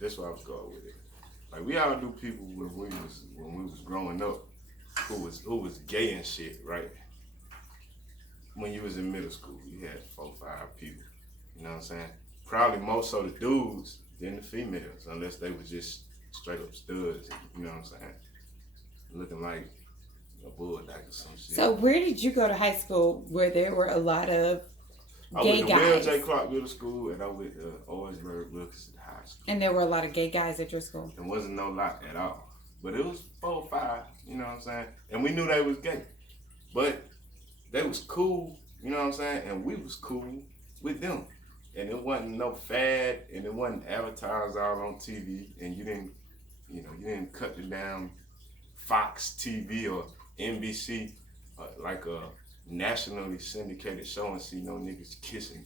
That's why I was going with it. Like we all knew people when we was growing up who was gay and shit, right? When you was in middle school, you had 4, 5 people. You know what I'm saying? Probably more so the dudes than the females, unless they was just straight up studs. You know what I'm saying? Looking like a bulldog or some shit. So where did you go to high school where there were a lot of gay guys? I went to Will J. Clark Middle School and I went to Owensboro Wilkinson High School. And there were a lot of gay guys at your school? There wasn't no lot at all. But it was 4 or 5, you know what I'm saying? And we knew they was gay. But they was cool, you know what I'm saying? And we was cool with them. And it wasn't no fad, and it wasn't advertised out on TV, and you didn't cut the damn Fox TV or NBC like a nationally syndicated show and see no niggas kissing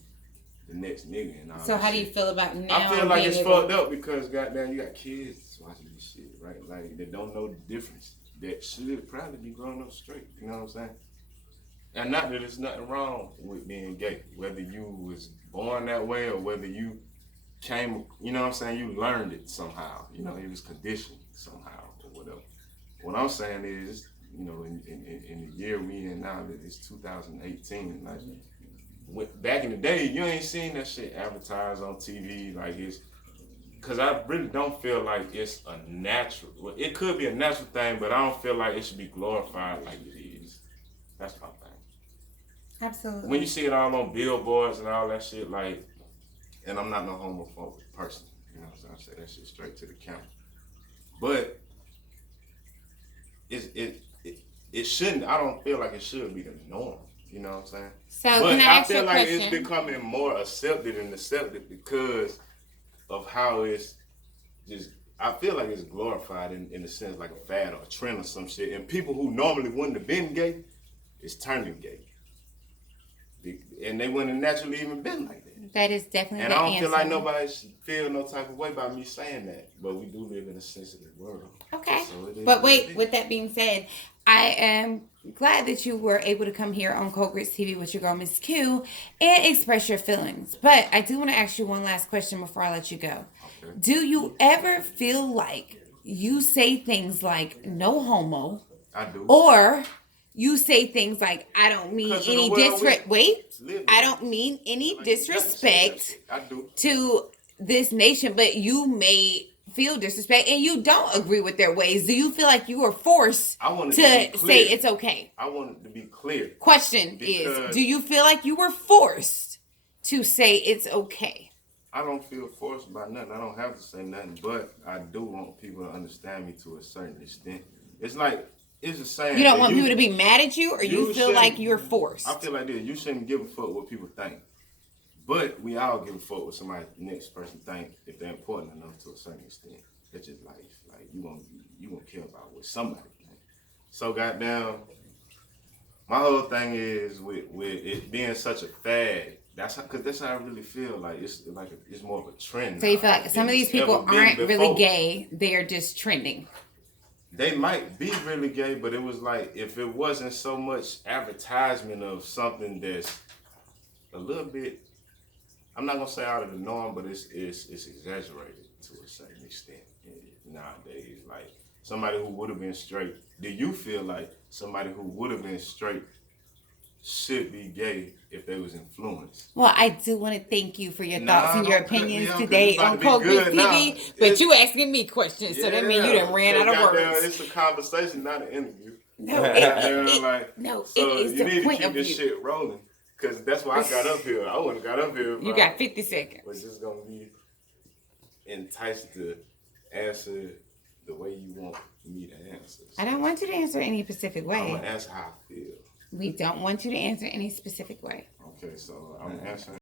the next nigga and all that. So how do you feel about now? I feel like it's fucked up because goddamn you got kids watching this shit, right? Like they don't know the difference. That should probably be growing up straight, you know what I'm saying? And not that there's nothing wrong with being gay, whether you was born that way or whether you came, you know what I'm saying, you learned it somehow, you know, it was conditioned somehow or whatever. What I'm saying is, you know, in the year we in now, that it's 2018, like back in the day, you ain't seen that shit advertised on TV like it's, cause I really don't feel like it's a natural, well, it could be a natural thing, but I don't feel like it should be glorified like it is. That's my thing. Absolutely. When you see it all on billboards and all that shit, like, and I'm not no homophobic person, you know what I'm saying? I say that shit straight to the camera. But it shouldn't, I don't feel like it should be the norm, you know what I'm saying? So but can I ask feel you a like question? It's becoming more accepted and accepted because of how it's just, I feel like it's glorified in the sense like a fad or a trend or some shit. And people who normally wouldn't have been gay is turning gay. And they wouldn't have naturally even been like that. That is definitely and the I don't answer. feel like nobody should feel no type of way by me saying that. But we do live in a sensitive world. Okay. So but wait, with that being said, I am glad that you were able to come here on Cold Grits TV with your girl, Miss Q, and express your feelings. But I do want to ask you one last question before I let you go. Okay. Do you ever feel like you say things like no homo? I do. Or you say things like, I don't mean any disrespect. Wait, I don't mean any disrespect to this nation, but you may feel disrespect and you don't agree with their ways. Do you feel like you were forced to say it's okay? I want it to be clear. Question is, do you feel like you were forced to say it's okay? I don't feel forced by nothing. I don't have to say nothing, but I do want people to understand me to a certain extent. It's like, it's the same. You don't want people to be mad at you, or you feel like you're forced? I feel like this. You shouldn't give a fuck what people think. But we all give a fuck what somebody next person think if they're important enough to a certain extent. That's just life. Like you gonna care about what somebody think. So goddamn, my whole thing is with it being such a fad. That's how I really feel. Like it's more of a trend. So you feel like some of these people aren't really gay; they're just trending. They might be really gay, but it was like if it wasn't so much advertisement of something that's a little bit, I'm not gonna say out of the norm, but it's exaggerated to a certain extent nowadays. Like somebody who would have been straight. Do you feel like somebody who would have been straight should be gay if they was influenced? Well, I do want to thank you for your thoughts and your opinions today on Cold Grits TV. But you asking me questions, so that means you done ran out of words. It's a conversation, not an interview. No, it is you need the point to keep of this view. shit rolling. Because that's why I got up here. I wouldn't have got up here. You got 50 seconds. But just going to be enticed to answer the way you want me to answer. I don't want you to answer any specific way. I want to answer how I feel. We don't want you to answer any specific way. Okay, so I'm answering.